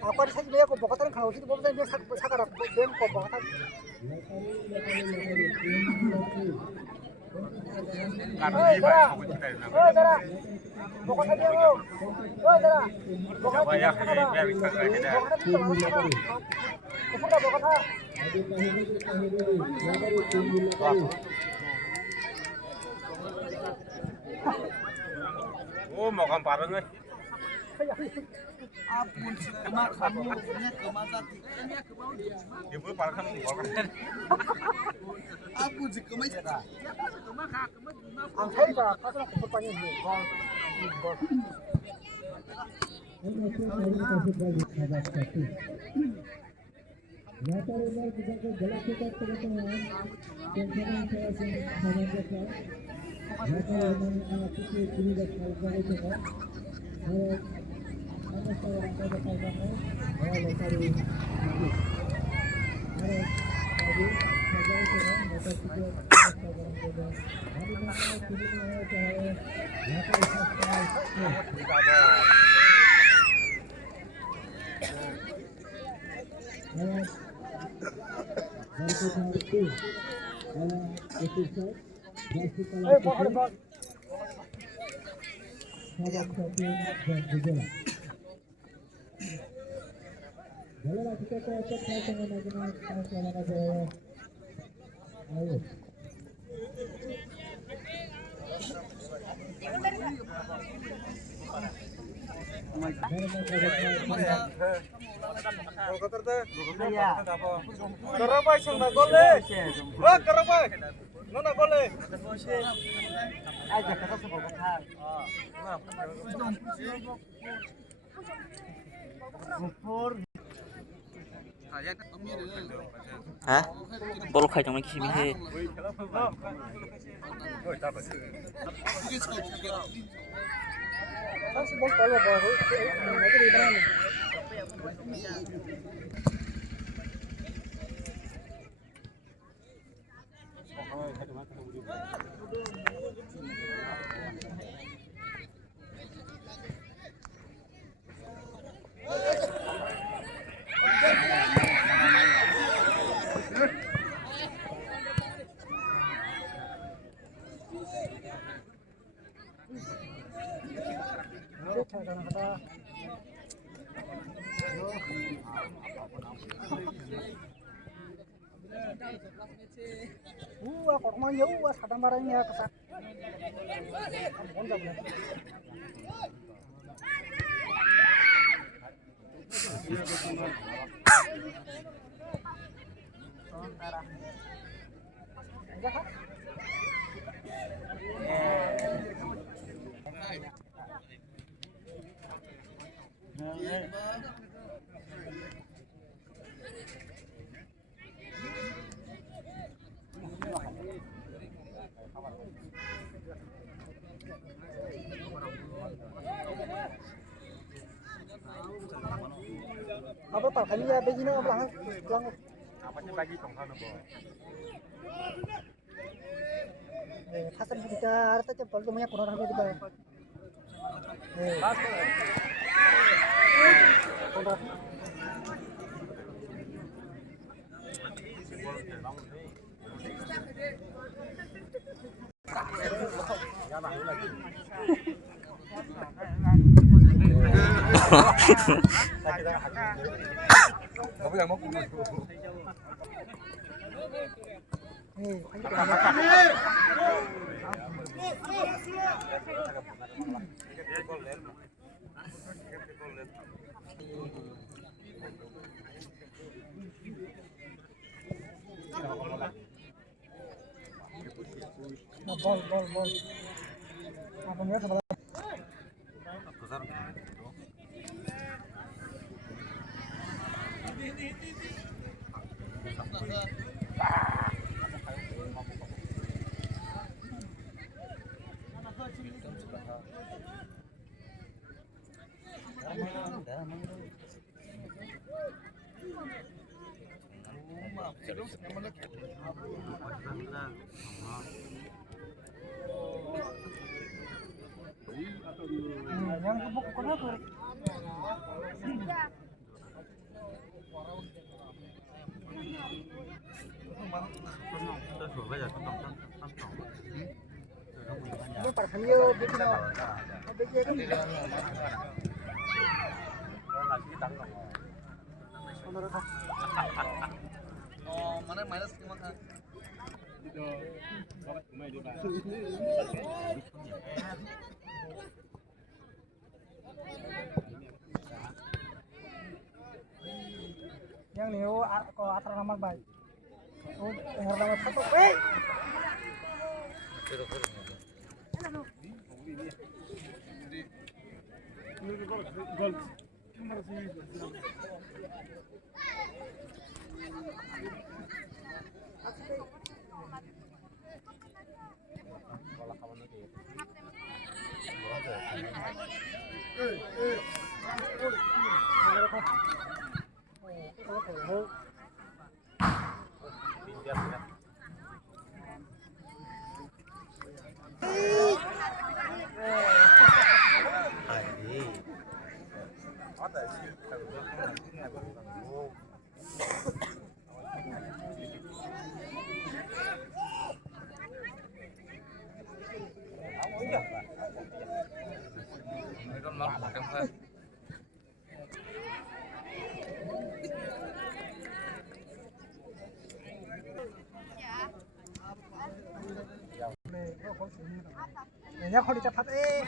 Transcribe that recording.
Ako sa iyo ko bokatan khao si bom sa iyo sakara ben ko bokatan. Oi dara. Oi dara. Bokatan dia ko. Oi dara. Bokatan dia ko. Bokatan. Kepada bokatan. Oh, mau kamparan nih. Apun kema kamu nya kema tadi. Dia boleh parah kan mau kan. Apun kema tadi. Ang saya ka kasana ko panya ni. Gol. Karabai sang na gole. Wah karabai. Nona gole. Aja kata sebab kata. Hả? Bolo khai trong này cái gì thế? Kan sebab kalau baru itu di mana nih? Kok mau jauh, sadang barangnya kesak. Apa tak kali ya begini apa lang Apanya bagi tongkang nopo. hasan kita harta cepol tu banyak kurang di bawah. Kamu yang mau kudu. Bol. Apa ni sebelah? Yang kebuk kenapa? Mana minus lima kan? Yang ni ko atra nama baik. Oh, dengar nama satu. Hey. Gol. Nhà kho đi chặt thật ê.